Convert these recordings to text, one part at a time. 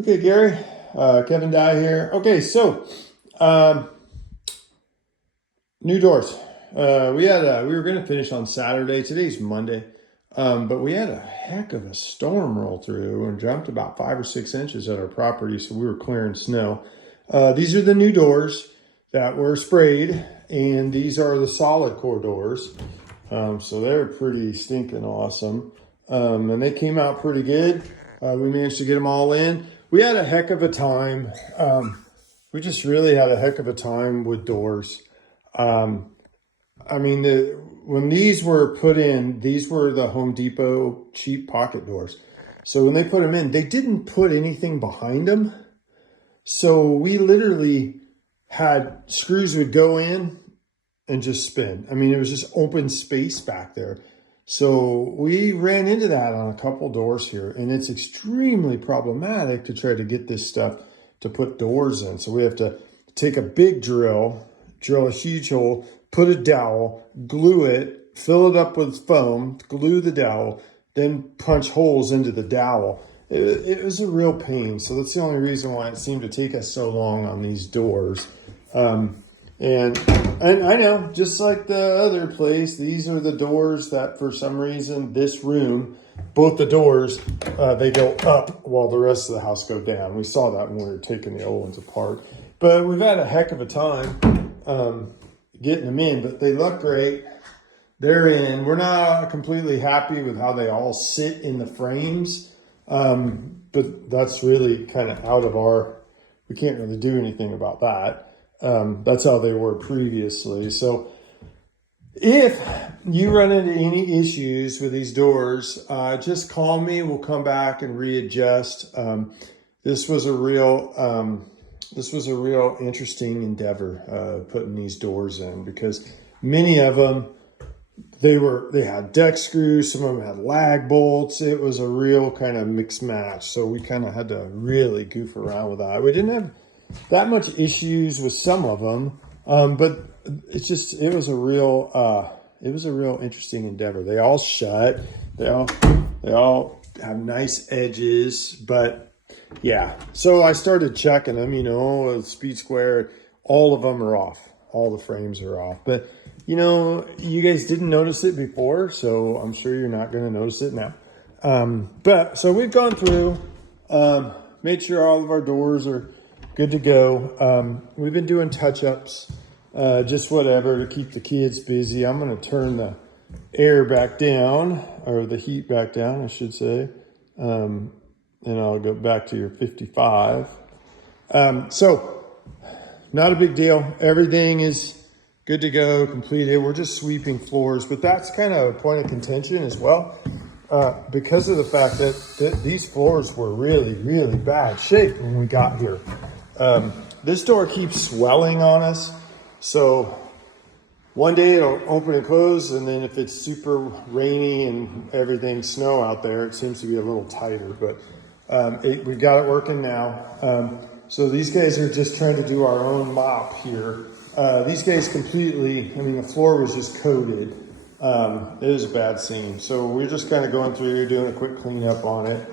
Okay, Gary, Kevin Dye here. Okay, so um, new doors. We were going to finish on Saturday. Today's Monday, but we had a heck of a storm roll through and jumped about 5 or 6 inches at our property. So we were clearing snow. These are the new doors that were sprayed, and these are the solid core doors. So they're pretty stinking awesome, and they came out pretty good. We managed to get them all in. We had a heck of a time. We just really had a heck of a time with doors. When these were put in, these were the Home Depot cheap pocket doors. So when they put them in, they didn't put anything behind them. So we literally had screws would go in and just spin. I mean, it was just open space back there. So we ran into that on a couple doors here, and it's extremely problematic to try to get this stuff to put doors in. So we have to take a big drill a huge hole, put a dowel, glue it, fill it up with foam, glue the dowel, then punch holes into the dowel. It was a real pain. So that's the only reason why it seemed to take us so long on these doors. And I know, just like the other place, these are the doors that for some reason, this room, both the doors, they go up while the rest of the house go down. We saw that when we were taking the old ones apart. But we've had a heck of a time getting them in, but they look great. They're in. We're not completely happy with how they all sit in the frames, but that's really kind of out of we can't really do anything about that. That's how they were previously. So if you run into any issues with these doors, just call me. We'll come back and readjust. This was a real interesting endeavor, putting these doors in, because many of them, they had deck screws. Some of them had lag bolts. It was a real kind of mixed match. So we kind of had to really goof around with that. We didn't have that much issues with some of them, but it was a real interesting endeavor. They all shut. They all have nice edges, but yeah. So I started checking them. Speed Square. All of them are off. All the frames are off. But you guys didn't notice it before, so I'm sure you're not going to notice it now. But so we've gone through, made sure all of our doors are good to go. We've been doing touch-ups, just whatever to keep the kids busy. I'm going to turn the air back down, or the heat back down, I should say. And I'll go back to your 55. So not a big deal. Everything is good to go, completed. We're just sweeping floors, but that's kind of a point of contention as well. Because of the fact that these floors were really, really bad shape when we got here. This door keeps swelling on us. So one day it'll open and close, and then if it's super rainy and everything snow out there, it seems to be a little tighter, but we've got it working now. So these guys are just trying to do our own mop here. These guys the floor was just coated. It was a bad scene. So we're just kind of going through here, doing a quick cleanup on it.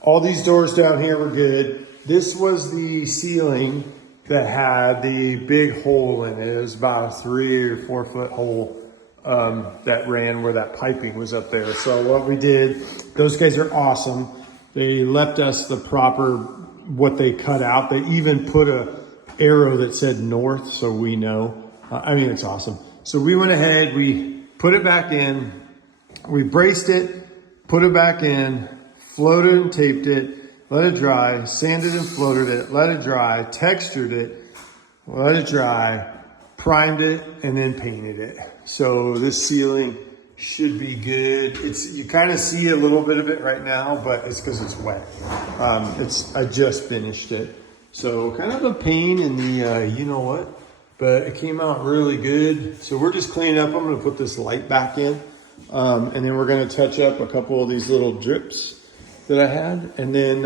All these doors down here were good. This was the ceiling that had the big hole in it. It was about a 3 or 4 foot hole that ran where that piping was up there. So what we did, those guys are awesome. They left us the proper, what they cut out. They even put a arrow that said north, so we know. It's awesome. So we went ahead, we put it back in, we braced it, put it back in, floated and taped it, let it dry, sanded and floated it, let it dry, textured it, let it dry, primed it, and then painted it. So this ceiling should be good. You kind of see a little bit of it right now, but it's because it's wet. I just finished it. So kind of a pain in the, but it came out really good. So we're just cleaning up. I'm going to put this light back in. And then we're going to touch up a couple of these little drips that I had. And then,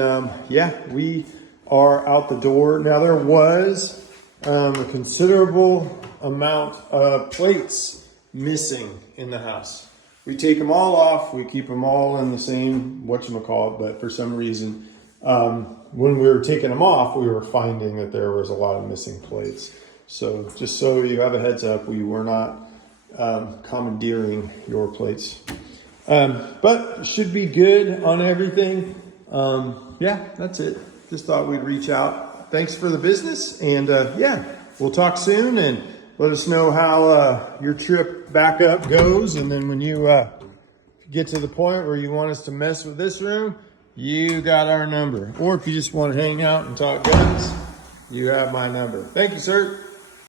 we are out the door. Now there was a considerable amount of plates missing in the house. We take them all off. We keep them all in the same whatchamacallit, but for some reason, when we were taking them off, we were finding that there was a lot of missing plates. So just so you have a heads up, we were not commandeering your plates. But should be good on everything. Yeah, that's it. Just thought we'd reach out. Thanks for the business. And yeah, we'll talk soon and let us know how your trip back up goes. And then when you get to the point where you want us to mess with this room, you got our number. Or if you just want to hang out and talk guns, you have my number. Thank you, sir.